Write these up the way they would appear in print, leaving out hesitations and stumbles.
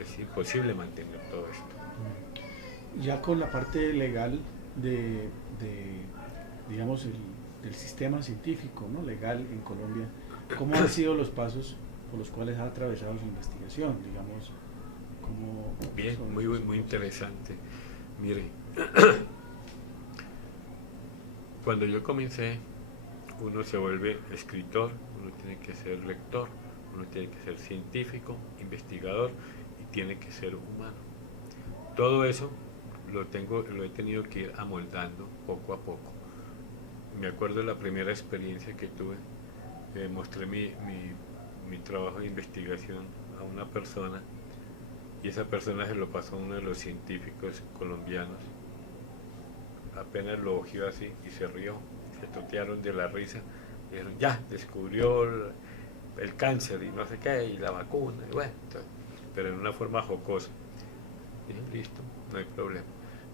es imposible mantener todo esto. Ya con la parte legal de digamos, del sistema científico, ¿no? Legal en Colombia, ¿cómo han sido los pasos por los cuales ha atravesado su investigación? Digamos, ¿cómo Bien, son muy, esos muy procesos? interesante. Mire, cuando yo comencé, uno se vuelve escritor, uno tiene que ser lector, uno tiene que ser científico, investigador y tiene que ser humano. Todo eso lo he tenido que ir amoldando poco a poco. Me acuerdo de la primera experiencia que tuve, mostré mi trabajo de investigación a una persona y esa persona se lo pasó a uno de los científicos colombianos. Apenas lo ojió así y se rió, se totearon de la risa, dijeron ya, descubrió el cáncer y no sé qué, y la vacuna, y bueno, pero en una forma jocosa. Dije, listo, no hay problema.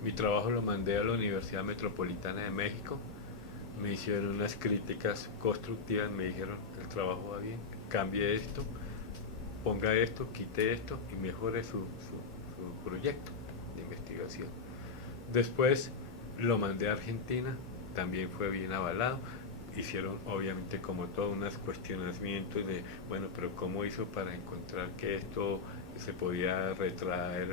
Mi trabajo lo mandé a la Universidad Metropolitana de México, me hicieron unas críticas constructivas, me dijeron, el trabajo va bien, cambie esto, ponga esto, quite esto y mejore su proyecto de investigación. Después lo mandé a Argentina, también fue bien avalado. Hicieron obviamente como todos unos cuestionamientos de, bueno, pero ¿cómo hizo para encontrar que esto se podía retraer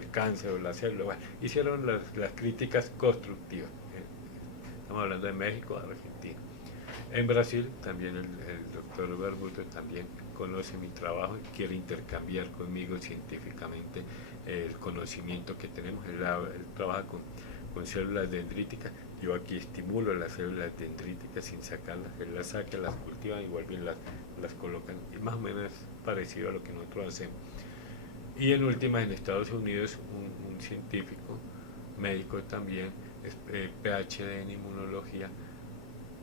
el cáncer o la célula? Bueno, hicieron las críticas constructivas. Estamos hablando de México, Argentina. En Brasil también el doctor Barbuto también conoce mi trabajo y quiere intercambiar conmigo científicamente el conocimiento que tenemos. Él trabaja con células dendríticas. Yo aquí estimulo las células dendríticas sin sacarlas. Él las saca, las cultiva y vuelve y las colocan. Y más o menos es parecido a lo que nosotros hacemos. Y en últimas, en Estados Unidos, un científico, médico también, es, PhD en inmunología,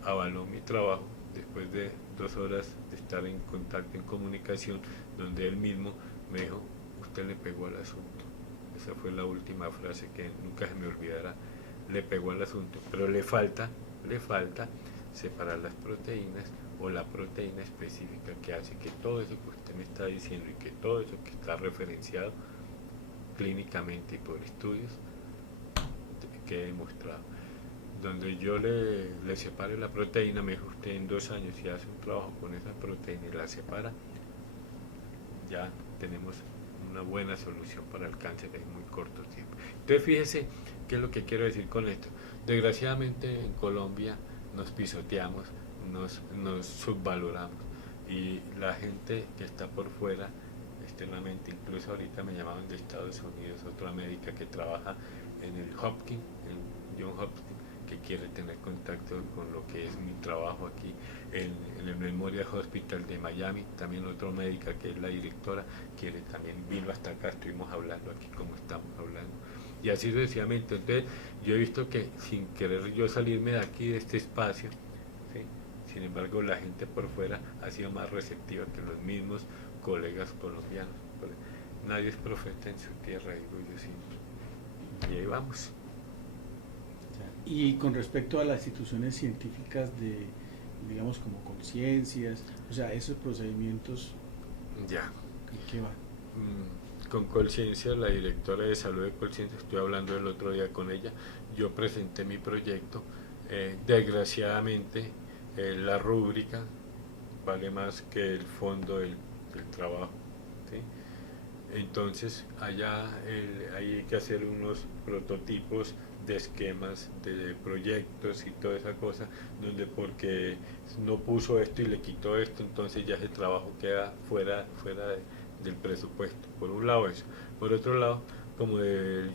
avaló mi trabajo después de 2 horas de estar en contacto, en comunicación, donde él mismo me dijo, usted le pegó al asunto. Esa fue la última frase que nunca se me olvidará. Le pegó al asunto, pero le falta separar las proteínas o la proteína específica que hace que todo eso que usted me está diciendo y que todo eso que está referenciado clínicamente y por estudios quede demostrado. Donde yo le separe la proteína, me dijo usted en 2 años si hace un trabajo con esa proteína y la separa, ya tenemos una buena solución para el cáncer en muy corto tiempo. Entonces fíjese qué es lo que quiero decir con esto. Desgraciadamente en Colombia nos pisoteamos, nos subvaloramos y la gente que está por fuera externamente, incluso ahorita me llamaban de Estados Unidos, otra médica que trabaja en el Hopkins, en John Hopkins, que quiere tener contacto con lo que es mi trabajo aquí en el Memorial Hospital de Miami. También otra médica que es la directora quiere también, vino hasta acá, estuvimos hablando aquí como estamos hablando. Y así sucesivamente. Entonces yo he visto que sin querer yo salirme de aquí, de este espacio, ¿sí? Sin embargo la gente por fuera ha sido más receptiva que los mismos colegas colombianos. Nadie es profeta en su tierra, digo yo siempre. Y ahí vamos. Y con respecto a las instituciones científicas de, digamos, como conciencias, o sea, esos procedimientos, Ya. ¿en qué van? Con Colciencia, la directora de salud de Colciencia, estoy hablando el otro día con ella, yo presenté mi proyecto, desgraciadamente la rúbrica vale más que el fondo del trabajo, ¿sí? Entonces allá hay que hacer unos prototipos de esquemas, de proyectos y toda esa cosa, donde porque no puso esto y le quitó esto, entonces ya ese trabajo queda fuera del presupuesto. Por un lado eso. Por otro lado, como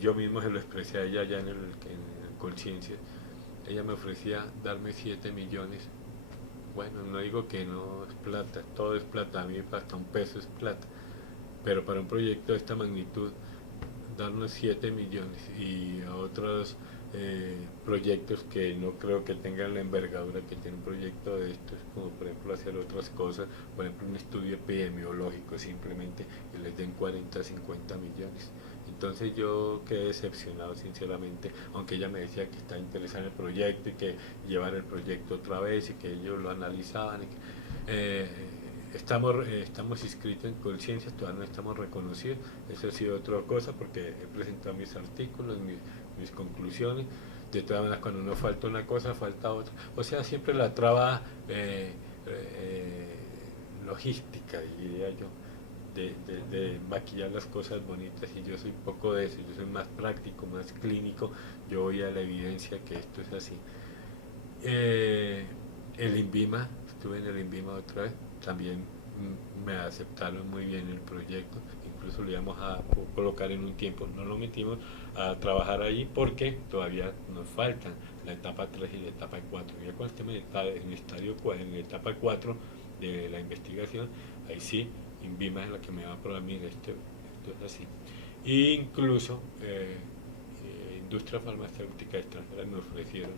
yo mismo se lo expresé a ella ya en el Conciencia, ella me ofrecía darme 7 millones. Bueno, no digo que no es plata, todo es plata, a mí hasta un peso es plata, pero para un proyecto de esta magnitud, darnos 7 millones y a otros proyectos que no creo que tengan la envergadura que tiene un proyecto de estos, como por ejemplo hacer otras cosas, por ejemplo un estudio epidemiológico simplemente y les den 40, 50 millones. Entonces yo quedé decepcionado sinceramente, aunque ella me decía que estaba interesada en el proyecto y que llevar el proyecto otra vez y que ellos lo analizaban. estamos inscritos en Conciencia, todavía no estamos reconocidos. Eso ha sido otra cosa porque he presentado mis artículos, mis conclusiones. De todas maneras, cuando no falta una cosa, falta otra. O sea, siempre la traba logística, diría yo, de maquillar las cosas bonitas, y yo soy un poco de eso, yo soy más práctico, más clínico, yo voy a la evidencia que esto es así. El INVIMA, estuve en el INVIMA otra vez, también me aceptaron muy bien el proyecto, incluso lo íbamos a colocar en un tiempo, no lo metimos a trabajar allí porque todavía nos faltan la etapa 3 y la etapa 4. Ya cuando estemos en la etapa 4 de la investigación, ahí sí, INVIMA es la que me va a aprobar, mire, esto es así. E incluso industria farmacéutica extranjera me ofrecieron,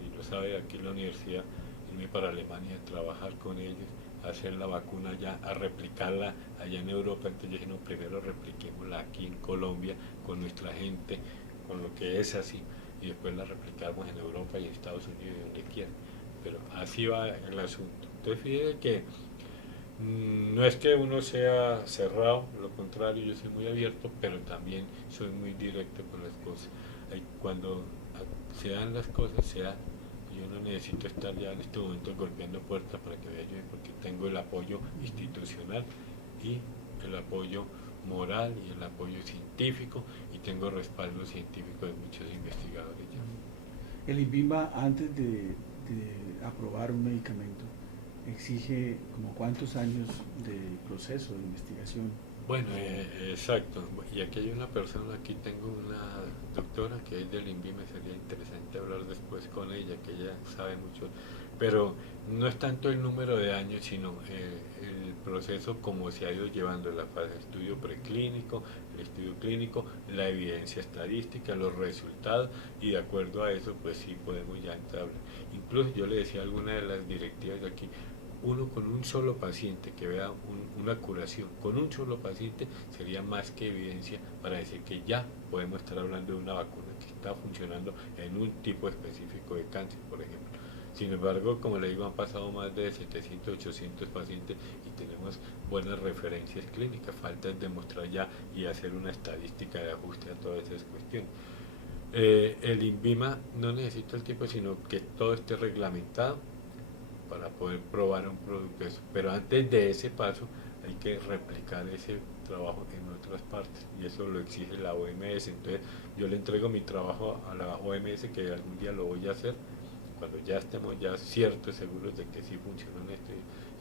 y lo sabe aquí en la universidad, irme para Alemania a trabajar con ellos, a hacer la vacuna allá, a replicarla allá en Europa. Entonces yo dije, no, primero repliquémosla aquí en Colombia con nuestra gente, con lo que es así, y después la replicamos en Europa y en Estados Unidos y donde quieran. Pero así va el asunto. Entonces fíjate que no es que uno sea cerrado, lo contrario, yo soy muy abierto, pero también soy muy directo con las cosas. Cuando se dan las cosas, se dan. Yo no necesito estar ya en este momento golpeando puertas para que vea yo, porque tengo el apoyo institucional y el apoyo moral y el apoyo científico, y tengo respaldo científico de muchos investigadores ya. El INVIMA, antes de aprobar un medicamento, exige como cuántos años de proceso de investigación. Bueno, exacto. Y aquí hay una persona, aquí tengo una doctora que es del INVIMA, sería interesante hablar después con ella, que ella sabe mucho. Pero no es tanto el número de años, sino el proceso como se ha ido llevando, la fase de estudio preclínico, el estudio clínico, la evidencia estadística, los resultados, y de acuerdo a eso, pues sí podemos ya entrar. Incluso yo le decía a alguna de las directivas de aquí, uno con un solo paciente que vea una curación, con un solo paciente sería más que evidencia para decir que ya podemos estar hablando de una vacuna que está funcionando en un tipo específico de cáncer, por ejemplo. Sin embargo, como le digo, han pasado más de 700, 800 pacientes y tenemos buenas referencias clínicas. Falta demostrar ya y hacer una estadística de ajuste a todas esas cuestiones. El INVIMA no necesita el tiempo, sino que todo esté reglamentado para poder probar un producto eso. Pero antes de ese paso hay que replicar ese trabajo en otras partes, y eso lo exige la OMS. Entonces yo le entrego mi trabajo a la OMS, que algún día lo voy a hacer cuando ya estemos ya ciertos, seguros de que sí funciona esto,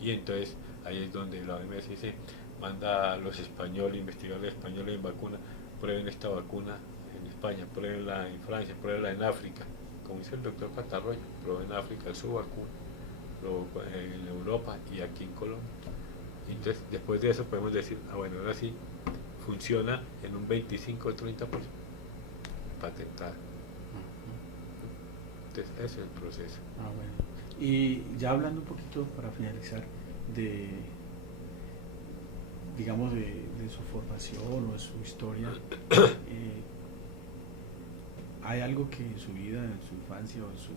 y entonces ahí es donde la OMS dice, manda a los españoles, investigadores españoles en vacuna, prueben esta vacuna en España, pruébenla en Francia, pruébenla en África, como dice el doctor Patarroyo, prueben en África su vacuna, en Europa y aquí en Colombia. Entonces, después de eso podemos decir, bueno, ahora sí funciona en un 25 o 30% patentada. Entonces, ese es el proceso. Bueno. Y ya hablando un poquito para finalizar de, digamos, de su formación o de su historia, ¿hay algo que en su vida, en su infancia o en su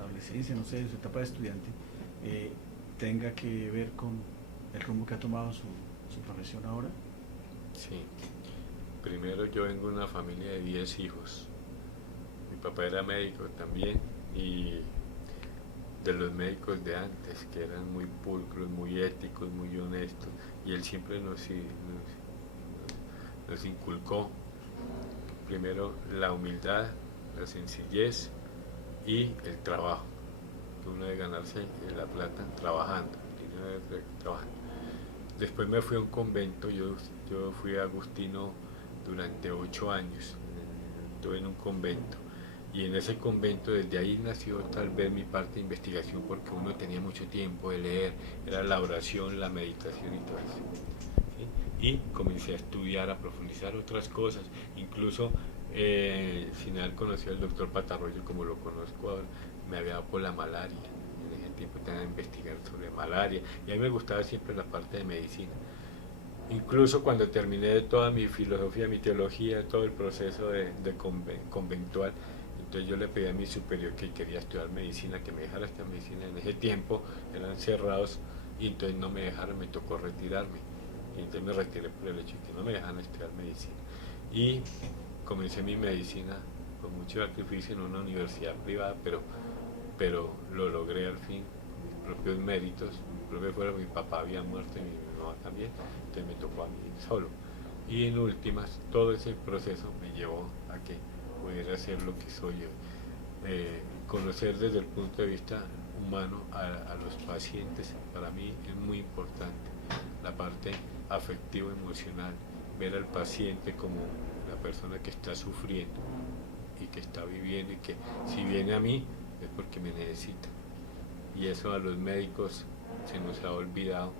adolescencia, no sé, en su etapa de estudiante, tenga que ver con el rumbo que ha tomado su profesión ahora? Sí. Primero, yo vengo de una familia de 10 hijos. Mi papá era médico también, y de los médicos de antes, que eran muy pulcros, muy éticos, muy honestos, y él siempre nos inculcó primero la humildad, la sencillez y el trabajo, que uno debe ganarse la plata trabajando, trabajando. Después me fui a un convento, yo fui agustino durante 8 años, estuve en un convento, y en ese convento desde ahí nació tal vez mi parte de investigación, porque uno tenía mucho tiempo de leer, era la oración, la meditación y todo eso, ¿sí? Y comencé a estudiar, a profundizar otras cosas, incluso sin haber conocido al doctor Patarroyo como lo conozco ahora, me había dado por la malaria. En ese tiempo tenía que investigar sobre malaria, y a mí me gustaba siempre la parte de medicina. Incluso cuando terminé de toda mi filosofía, mi teología, todo el proceso de conventual, entonces yo le pedí a mi superior que quería estudiar medicina, que me dejara estudiar medicina. En ese tiempo eran cerrados y entonces no me dejaron, me tocó retirarme. Y entonces me retiré por el hecho de que no me dejaban estudiar medicina. Y comencé mi medicina con mucho sacrificio en una universidad privada, pero lo logré al fin, con mis propios méritos. Mi propio esfuerzo, mi papá había muerto y mi mamá también, entonces me tocó a mí solo. Y en últimas, todo ese proceso me llevó a que pudiera ser lo que soy hoy. Conocer desde el punto de vista humano a los pacientes para mí es muy importante. La parte afectivo emocional, ver al paciente como la persona que está sufriendo y que está viviendo y que si viene a mí es porque me necesita. Y eso a los médicos se nos ha olvidado,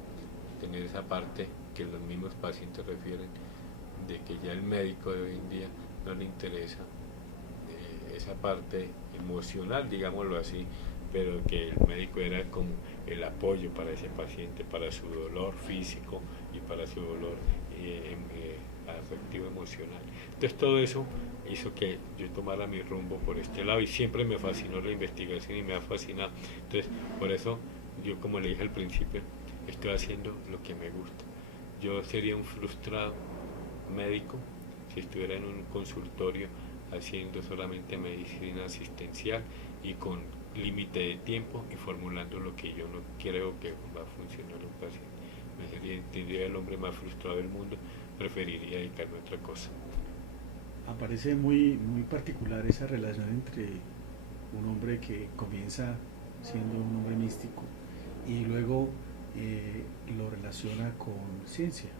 tener esa parte que los mismos pacientes refieren, de que ya el médico de hoy en día no le interesa esa parte emocional, digámoslo así, pero que el médico era como el apoyo para ese paciente, para su dolor físico y para su dolor afectivo emocional. Entonces todo eso hizo que yo tomara mi rumbo por este lado y siempre me fascinó la investigación y me ha fascinado. Entonces por eso yo, como le dije al principio, estoy haciendo lo que me gusta. Yo sería un frustrado médico si estuviera en un consultorio haciendo solamente medicina asistencial y con límite de tiempo y formulando lo que yo no creo que va a funcionar un paciente. Me sentiría el hombre más frustrado del mundo, preferiría dedicarme a otra cosa. Aparece muy particular esa relación entre un hombre que comienza siendo un hombre místico y luego lo relaciona con ciencia.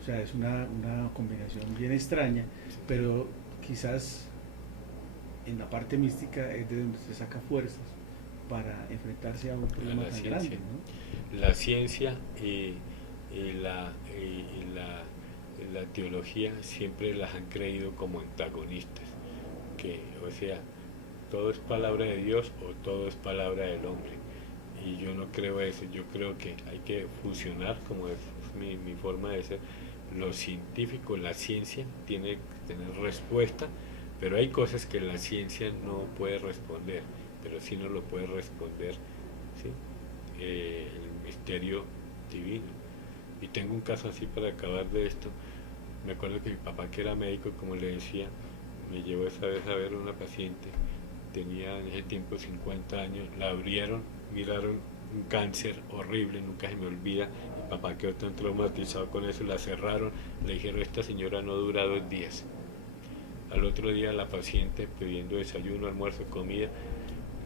O sea, es una combinación bien extraña, pero quizás en la parte mística es de donde se saca fuerzas para enfrentarse a un problema tan grande, ¿no? La ciencia y la teología siempre las han creído como antagonistas, que, o sea, todo es palabra de Dios o todo es palabra del hombre. Y yo no creo eso, yo creo que hay que fusionar, como es mi forma de ser, lo científico, la ciencia tiene que tener respuesta, pero hay cosas que la ciencia no puede responder, pero sí no lo puede responder, ¿sí? El misterio divino. Y tengo un caso así para acabar de esto. Me acuerdo que mi papá, que era médico, como le decía, me llevó esa vez a ver a una paciente, tenía en ese tiempo 50 años, la abrieron, miraron un cáncer horrible, nunca se me olvida, mi papá quedó tan traumatizado con eso, la cerraron, le dijeron, esta señora no dura 2 días. Al otro día la paciente pidiendo desayuno, almuerzo, comida,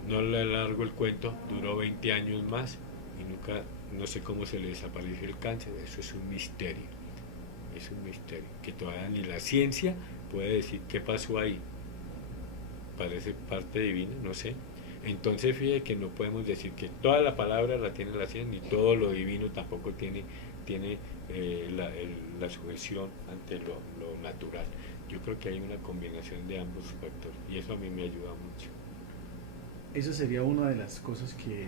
no le largo el cuento, duró 20 años más y nunca, no sé cómo se le desapareció el cáncer. Eso es un misterio, que todavía ni la ciencia puede decir qué pasó ahí. Parece parte divina, no sé. Entonces fíjate que no podemos decir que toda la palabra la tiene la ciencia, ni todo lo divino tampoco tiene la sujeción ante lo natural. Yo creo que hay una combinación de ambos factores y eso a mí me ayuda mucho. Esa sería una de las cosas que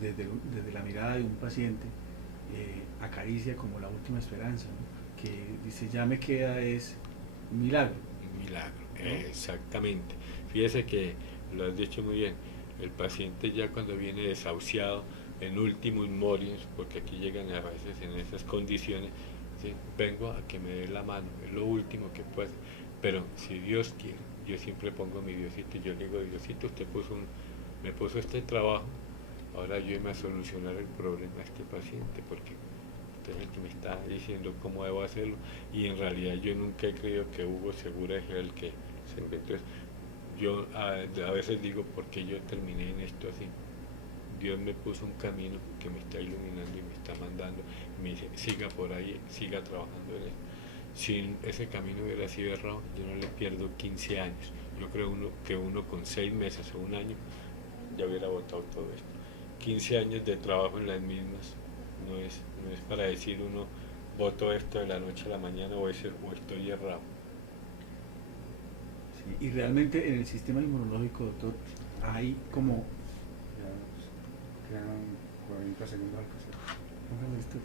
desde la mirada de un paciente acaricia como la última esperanza, ¿no? Que dice, ya me queda es un milagro. Un milagro, ¿no? Exactamente. Fíjese que lo has dicho muy bien, el paciente ya cuando viene desahuciado, en último inmorium, porque aquí llegan a veces en esas condiciones, ¿sí? Vengo a que me dé la mano, es lo último que puede, pero si Dios quiere, yo siempre pongo a mi Diosito y yo le digo, Diosito, usted me puso este trabajo, ahora ayúdeme a solucionar el problema de este paciente, porque usted es el que me está diciendo cómo debo hacerlo, y en realidad yo nunca he creído que Hugo Segura es el que se inventó eso. Yo a veces digo, ¿por qué yo terminé en esto así? Dios me puso un camino que me está iluminando y me está mandando, y me dice, siga por ahí, siga trabajando en eso. Si ese camino hubiera sido errado, yo no le pierdo 15 años. Yo creo que uno con 6 meses o un año ya hubiera votado todo esto. 15 años de trabajo en las mismas, no es para decir uno, voto esto de la noche a la mañana o estoy errado. Sí, y realmente en el sistema inmunológico, doctor, hay como... Ya quedan 40 segundos al pasar. Póngale esto